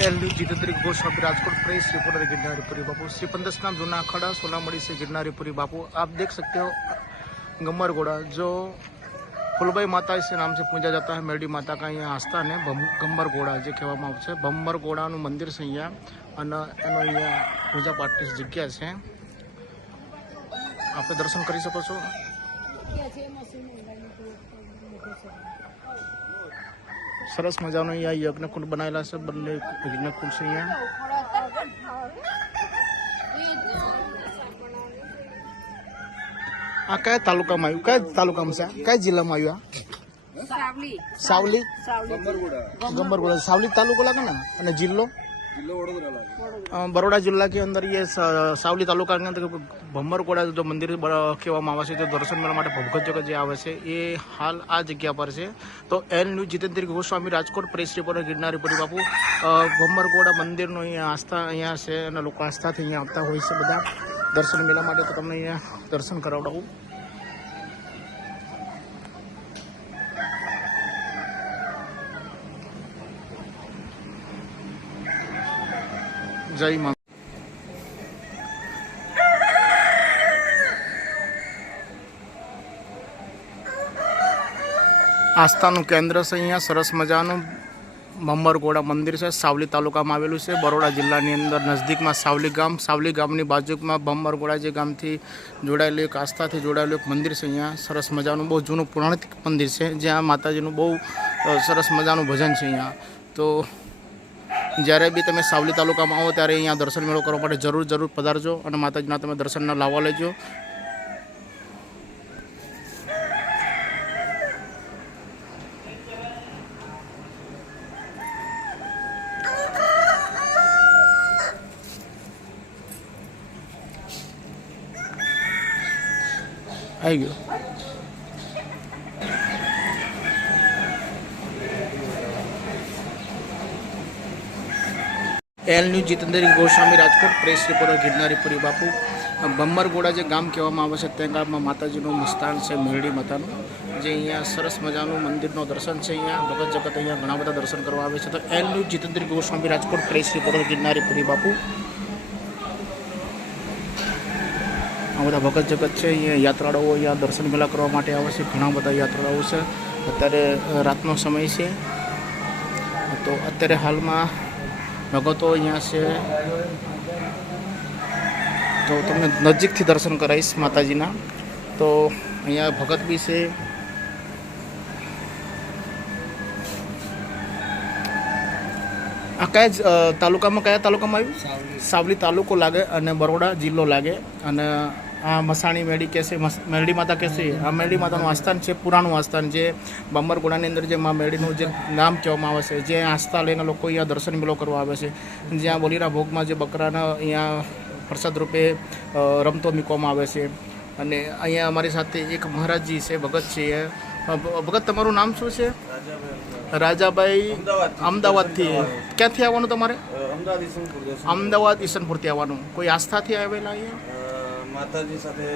LD Jitendra Goswami Rajkot press reporter Girnaripuri Bapu Shri पंदसनाम Juna Akhara सोनामड़ी से गिरनारीपुरी बापू आप देख सकते हो गम्बर घोड़ा जो फुलबाई माता इस नाम से पूजा जाता है मेरडी माता का અહીંયા આસ્થાન है ભમ- ગમ્બર ઘોડા જે કહેવામાં આવે છે ભમ્બર ઘોડાનું મંદિર છે અહીંયા અને એનો અહીંયા પૂજા પાઠની જગ્યા છે આપણે દર્શન કરી શકો છો સરસ મજાનો અહીંયા યજ્ઞકુંડ બનાવેલા છે બંને યજ્ઞકુંડ છે અહીંયા. આ કયા તાલુકામાં આવ્યું? કયા તાલુકામાં છે? કયા જિલ્લામાં આવ્યું આ? સાવલી. સાવલી? ગંબરગોડા. સાવલી તાલુકો લાગે ને? અને જિલ્લો? अ, बड़ौदा जिला के अंदर ये स- सावली तालुका के अंदर भम्बरगोड़ा जो मंदिर ब- કહેવામાં આવે છે જો દર્શન કરવા માટે ભગત જગત જે આવે છે એ હાલ આ જગ્યા પર છે તો L news Jitendra Goswami Rajkot press reporter Girnari Bapu અ, ભમ્બરગોડા મંદિરનો અહીંયા આસ્થા અહીંયા છે અને લોકો આસ્થાથી અહીંયા આવતા હોય છે બધા દર્શન મેળા માટે તો તમને અહીંયા દર્શન કરાવડાવું જય મા આસ્થાનું કેન્દ્ર છે અહીંયા, સરસ મજાનું મમ્મરગોડા મંદિર છે. સાવલી તાલુકામાં આવેલું છે. બરોડા જિલ્લાની અંદર નજદીકમાં સાવલી ગામ. સાવલી ગામની બાજુમાં ભમ્મરગોડા જે ગામથી જોડાયેલું એક આસ્થાથી જોડાયેલું એક મંદિર છે અહીંયા. સરસ મજાનું, બહુ જૂનું પૌરાણિક મંદિર છે, જ્યાં માતાજીનું બહુ સરસ મજાનું ભજન છે અહીંયા. તો જ્યારે બી તમે સાવલી તાલુકામાં આવો ત્યારે અહીંયા દર્શન મેળો કરવા માટે જરૂર જરૂર પધારજો અને માતાજીના તમે દર્શનના લાવવા લેજો. આવી ગયો. L news Jitendra Goswami Rajkot, press reporter Girnaripuri Bapu. Bammargoda જે ગામ કહેવામાં આવે છે, તે ગામમાં માતાજીનું મસ્તાન છે, મેરડી માતાનું. જે અહીંયા સરસ મજાનું મંદિરનું દર્શન છે અહીંયા. ભગત જગત અહીંયા ઘણા બધા દર્શન કરવા આવે છે. તો L news Jitendra Goswami Rajkot, press reporter Girnaripuri Bapu. આ બધા ભગત જગત છે અહીંયા. યાત્રાળુઓ અહીંયા દર્શન મેળા કરવા માટે આવે છે. ઘણા બધા યાત્રાળુઓ છે. અત્યારે રાતનો સમય છે. તો અત્યારે હાલમાં ભગતો અહીંયા છે તો તમને નજીકથી દર્શન કરાવીશ માતાજીના. તો અહીંયા ભગત બી છે. આ કયા તાલુકામાં કયા તાલુકામાં આવ્યું? સાવલી તાલુકો લાગે અને બરોડા જિલ્લો લાગે અને આ મસાણી મેળી કહેશે મેરડી માતા કહેશે આ મેરડી માતાનું આસ્થાન છે પુરાણું આસ્થાન જે બાંબરગોડાની અંદર જે મા મેરડીનું જે નામ કહેવામાં આવે છે જે આસ્થા લઈને લોકો અહીંયા દર્શન મેળો કરવા આવે છે. જ્યાં બોલીના ભોગમાં જે બકરાના અહીંયા પ્રસાદ રૂપે રમતો મૂકવામાં આવે છે. અને અહીંયા અમારી સાથે એક મહારાજજી છે ભગત છે. ભગત તમારું નામ શું છે? રાજાભાઈ અમદાવાદથી. ક્યાંથી આવવાનું તમારે? અમદાવાદ ઈસનપુરથી આવવાનું. કોઈ આસ્થાથી આવેલા અહીંયા? માતાજી સાથે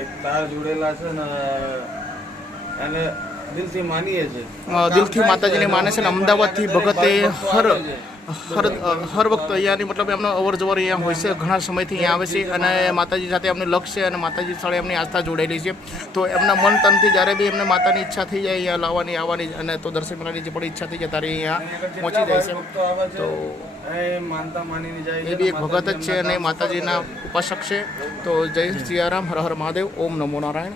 એક તાર જોડેલા છે ને એને દિલથી માનીએ છે. દિલથી માતાજીને માને છે ને અમદાવાદથી ભગતે હર હર હર વખત અહીંયાની મતલબ એમનો અવર જવર અહીંયા હોય છે ઘણા સમયથી અહીંયા આવે છે અને માતાજી સાથે એમને લક્ષ્ય અને માતાજી સ્થળે એમની આસ્થા જોડાયેલી છે. તો એમના મન તનથી જ્યારે બી એમને માતાની ઈચ્છા થઈ જાય અહીંયા લાવવાની આવવાની અને તો દર્શન કરવાની જે પણ ઈચ્છા થઈ જાય ત્યારે અહીંયા પહોંચી જાય છે. છે? તો એ માનતા માનીને જાય બી એક ભગત જ છે અને માતાજીના ઉપાસક છે. તો જય સિયારામ હર હર મહાદેવ ઓમ નમો નારાયણ.